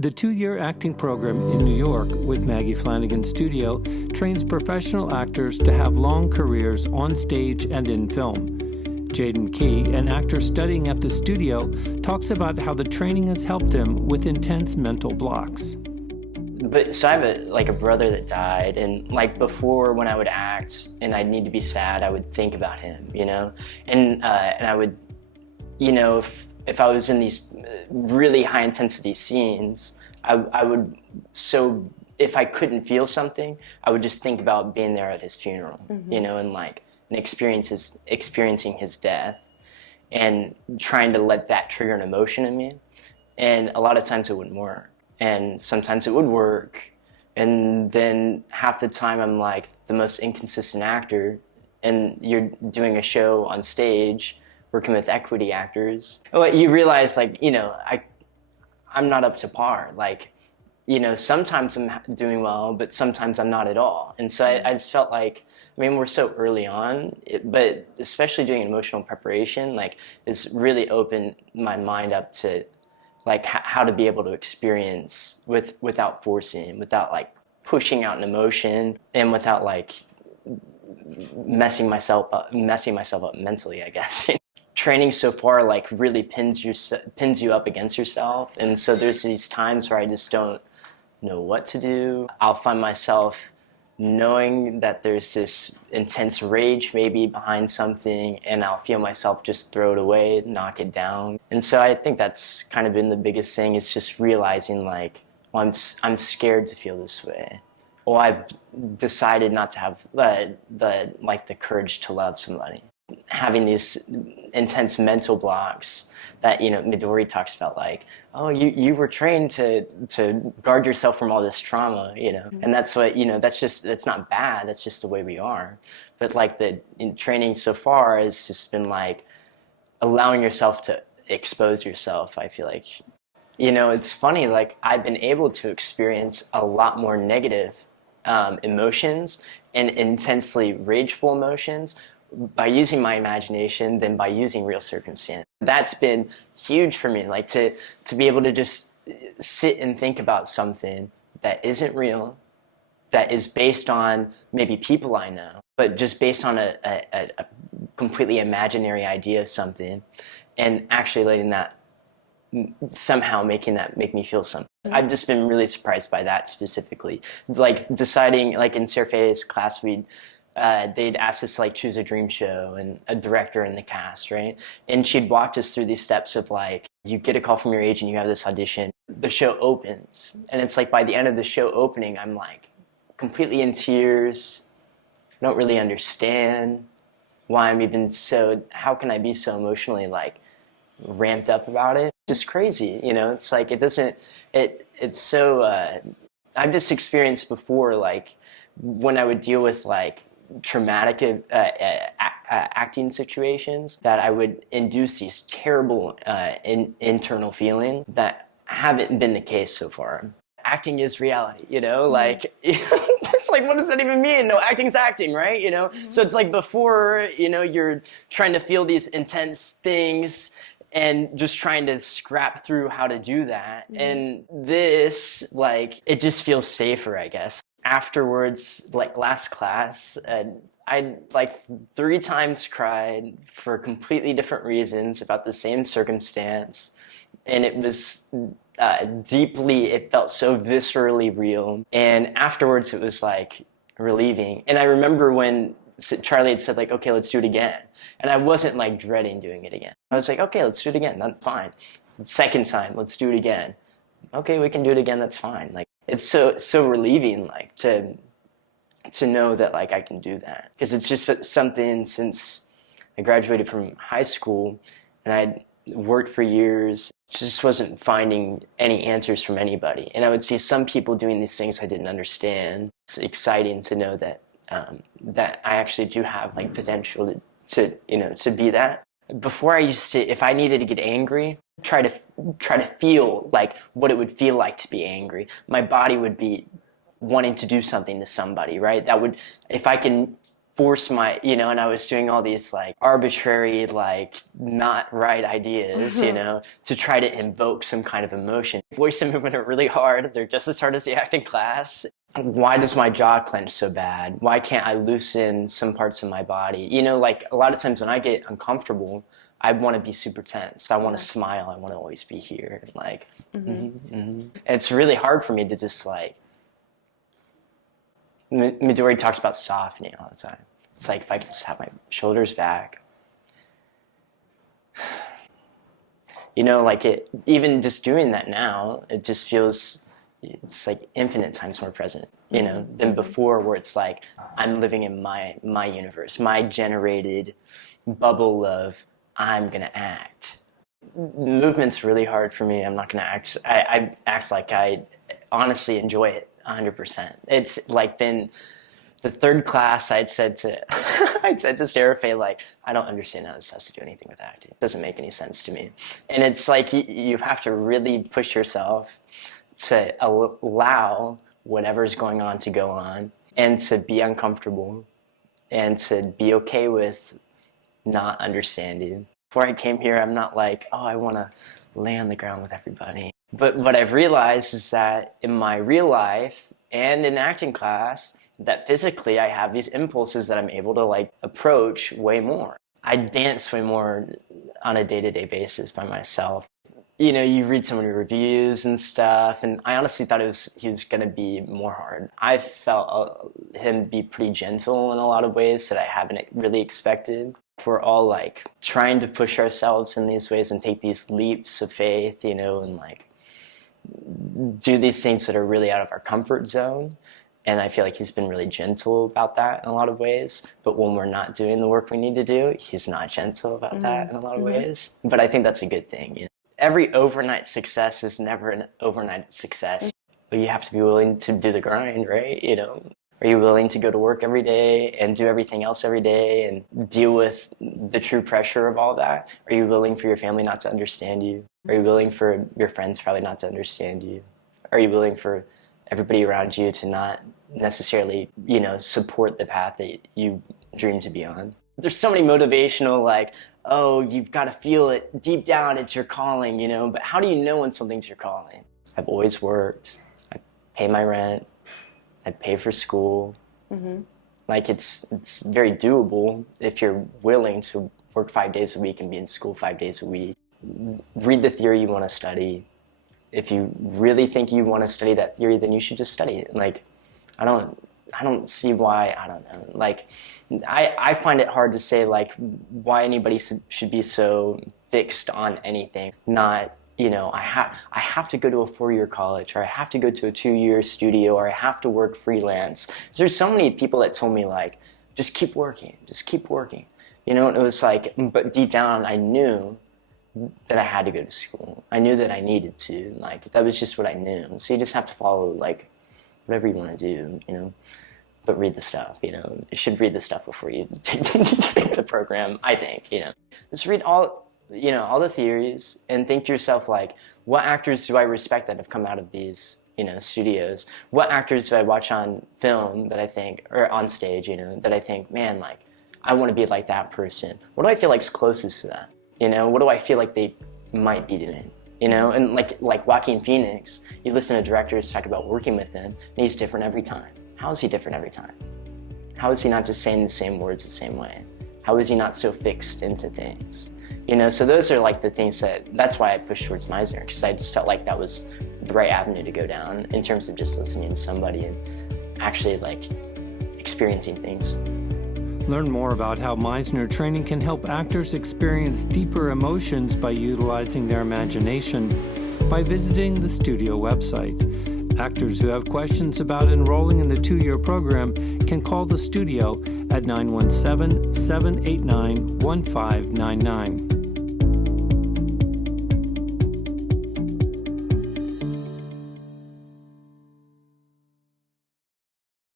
The 2-year acting program in New York with Maggie Flanigan Studio trains professional actors to have long careers on stage and in film. Jayden Key, an actor studying at the studio, talks about how the training has helped him with intense mental blocks. So I have a brother that died, and before, when I would act and I'd need to be sad, I would think about him, and I would, if I was in these really high intensity scenes, I would, so if I couldn't feel something, I would just think about being there at his funeral, and experiencing his death and trying to let that trigger an emotion in me. And a lot of times it wouldn't work. And sometimes it would work. And then half the time I'm like the most inconsistent actor, and you're doing a show on stage working with equity actors. You realize I'm not up to par. Sometimes I'm doing well, but sometimes I'm not at all. And so I just felt like, we're so early on, but especially doing emotional preparation, it's really opened my mind up to how to be able to experience without forcing, without pushing out an emotion, and without messing myself up mentally, I guess. Training so far really pins you up against yourself, and so there's these times where I just don't know what to do. I'll find myself knowing that there's this intense rage maybe behind something, and I'll feel myself just throw it away, knock it down. And so I think that's kind of been the biggest thing, is just realizing I'm scared to feel this way. Well, I've decided not to have the courage to love somebody. Having these intense mental blocks that Midori talks about, you were trained to guard yourself from all this trauma, and that's what that's not bad, that's just the way we are. But the training so far has just been allowing yourself to expose yourself. I feel it's funny, I've been able to experience a lot more negative emotions and intensely rageful emotions by using my imagination than by using real circumstance. That's been huge for me, to be able to just sit and think about something that isn't real, that is based on maybe people I know, but just based on a completely imaginary idea of something, and actually letting that somehow make me feel something. I've just been really surprised by that specifically. Deciding, in Serfe's class, they'd asked us to choose a dream show and a director and the cast, right? And she'd walked us through these steps of you get a call from your agent, you have this audition, the show opens, and it's by the end of the show opening, I'm completely in tears, I don't really understand why I'm even how can I be so emotionally ramped up about it? It's just crazy, it's it's so, I've just experienced before, when I would deal with traumatic acting situations, that I would induce these terrible internal feelings that haven't been the case so far. Acting is reality, it's what does that even mean? No, acting's acting, right? So it's before, you're trying to feel these intense things and just trying to scrap through how to do that. And this, it just feels safer, I guess. Afterwards, last class, I 3 times cried for completely different reasons about the same circumstance, and it was it felt so viscerally real. And afterwards, it was relieving. And I remember when Charlie had said okay, let's do it again, and I wasn't dreading doing it again. I was okay, let's do it again. That's fine. Second time, let's do it again. Okay, we can do it again. That's fine. It's so relieving, to know that I can do that, because it's just something since I graduated from high school, and I'd worked for years, just wasn't finding any answers from anybody. And I would see some people doing these things I didn't understand. It's exciting to know that that I actually do have potential to be that. Before, I used to, if I needed to get angry, try to feel what it would feel like to be angry. My body would be wanting to do something to somebody, right? That would, if I can force my, you know, and I was doing all these like arbitrary, like not right ideas, you know, to try to invoke some kind of emotion. Voice and movement are really hard. They're just as hard as the acting class. Why does my jaw clench so bad? Why can't I loosen some parts of my body? You know, like a lot of times when I get uncomfortable, I want to be super tense. I want to smile. I want to always be here. Like, And it's really hard for me to just like, Midori talks about softening all the time. It's like if I can just have my shoulders back. You know, like even just doing that now, it just feels, it's like infinite times more present, you know, than before, where it's like I'm living in my universe, my generated bubble of I'm gonna act. Movement's really hard for me. I'm not gonna act. I act like I honestly enjoy it 100%. It's like been the third class I'd said to Seraphé, like, I don't understand how this has to do anything with acting. It doesn't make any sense to me. And it's like you have to really push yourself to allow whatever's going on to go on, and to be uncomfortable, and to be okay with not understanding. Before I came here, I'm not like, oh, I want to lay on the ground with everybody. But what I've realized is that in my real life and in acting class, that physically I have these impulses that I'm able to like approach way more. I dance way more on a day-to-day basis by myself. You know, you read so many reviews and stuff, and I honestly thought he was going to be more hard. I felt him be pretty gentle in a lot of ways that I haven't really expected. We're all like trying to push ourselves in these ways and take these leaps of faith, you know, and like do these things that are really out of our comfort zone. And I feel like he's been really gentle about that in a lot of ways. But when we're not doing the work we need to do, he's not gentle about that in a lot of ways. But I think that's a good thing, you know? Every overnight success is never an overnight success. But you have to be willing to do the grind, right? You know, are you willing to go to work every day and do everything else every day and deal with the true pressure of all that? Are you willing for your family not to understand you? Are you willing for your friends probably not to understand you? Are you willing for everybody around you to not necessarily, you know, support the path that you dream to be on? There's so many motivational, like, oh, you've got to feel it deep down, it's your calling, you know, but how do you know when something's your calling? I've always worked. I pay my rent. I pay for school. Like it's very doable if you're willing to work 5 days a week and be in school 5 days a week. Read the theory you want to study. If you really think you want to study that theory, then you should just study it. Like, I don't see why, I don't know. Like, I find it hard to say, like, why anybody should be so fixed on anything. Not, you know, I have to go to a 4-year college, or I have to go to a 2-year studio, or I have to work freelance. There's so many people that told me, like, just keep working, You know, and it was like, but deep down I knew that I had to go to school. I knew that I needed to. Like, that was just what I knew. So you just have to follow, like, whatever you want to do, you know. But read the stuff, you know. You should read the stuff before you take the program, I think, you know. Just read all the theories and think to yourself, like, what actors do I respect that have come out of these, you know, studios? What actors do I watch on film that I think, or on stage, you know, that I think, man, like, I want to be like that person. What do I feel like is closest to that? You know, what do I feel like they might be doing? You know, and like Joaquin Phoenix, you listen to directors talk about working with him, and he's different every time. How is he different every time? How is he not just saying the same words the same way? How is he not so fixed into things? You know, so those are like the things that's why I pushed towards Meisner, because I just felt like that was the right avenue to go down in terms of just listening to somebody and actually like experiencing things. Learn more about how Meisner training can help actors experience deeper emotions by utilizing their imagination by visiting the studio website. Actors who have questions about enrolling in the 2-year program can call the studio at 917-789-1599.